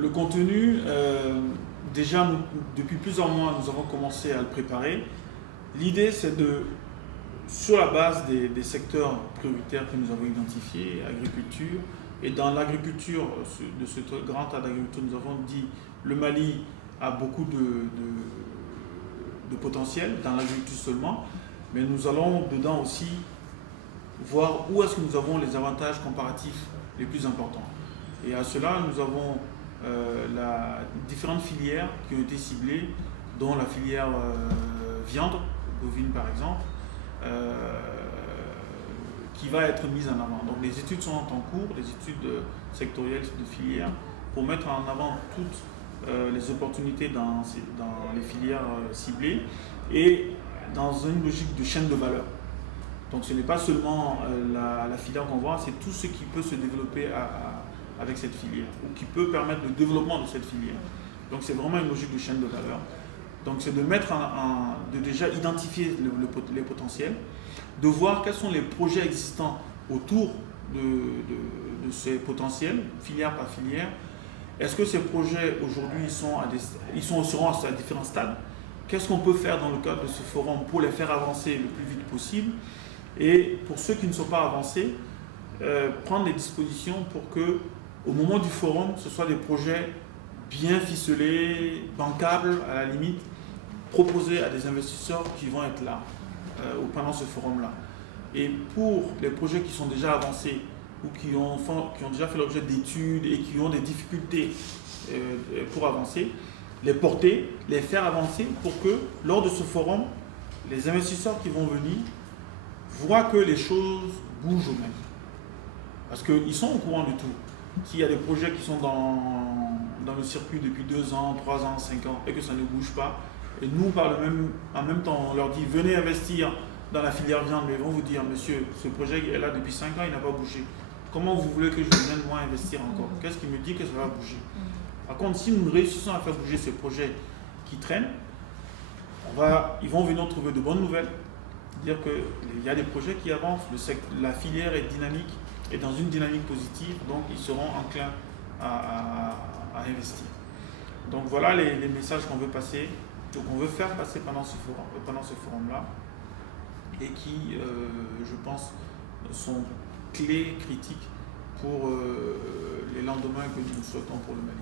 le contenu, déjà depuis plusieurs mois, nous avons commencé à le préparer. L'idée, c'est sur la base des secteurs prioritaires que nous avons identifiés, agriculture, et dans l'agriculture, de ce grand tas d'agriculture, nous avons dit le Mali a beaucoup de potentiel dans l'agriculture seulement, mais nous allons dedans aussi voir où est-ce que nous avons les avantages comparatifs les plus importants. Et à cela, nous avons différentes filières qui ont été ciblées, dont la filière viande, bovine par exemple, qui va être mise en avant. Donc les études sont en cours, les études sectorielles de filières, pour mettre en avant toutes les opportunités dans les filières ciblées et dans une logique de chaîne de valeur. Donc ce n'est pas seulement la filière qu'on voit, c'est tout ce qui peut se développer avec cette filière ou qui peut permettre le développement de cette filière. Donc c'est vraiment une logique de chaîne de valeur. Donc c'est de de déjà identifier les potentiels, de voir quels sont les projets existants autour de ces potentiels, filière par filière. Est-ce que ces projets aujourd'hui seront à différents stades? Qu'est-ce qu'on peut faire dans le cadre de ce forum pour les faire avancer le plus vite possible? Et pour ceux qui ne sont pas avancés, prendre les dispositions pour que, au moment du forum, ce soit des projets bien ficelés, bancables à la limite, proposés à des investisseurs qui vont être là pendant ce forum-là. Et pour les projets qui sont déjà avancés ou qui ont déjà fait l'objet d'études et qui ont des difficultés pour avancer, les porter, les faire avancer pour que, lors de ce forum, les investisseurs qui vont venir voient que les choses bougent au même. Parce qu'ils sont au courant de tout. S'il y a des projets qui sont dans le circuit depuis 2 ans, 3 ans, 5 ans et que ça ne bouge pas, et nous, en même temps, on leur dit venez investir dans la filière viande, mais ils vont vous dire monsieur, ce projet est là depuis 5 ans, il n'a pas bougé. Comment vous voulez que je vienne moi investir encore? Qu'est-ce qui me dit que ça va bouger? Par contre, si nous réussissons à faire bouger ces projets qui traînent, ils vont venir trouver de bonnes nouvelles, dire qu'il y a des projets qui avancent, la filière est dynamique, et dans une dynamique positive, donc ils seront enclins à investir. Donc voilà les messages qu'on veut passer, qu'on veut faire passer pendant ce forum-là, et qui, je pense, sont clés, critiques pour les lendemains que nous souhaitons pour le Mali.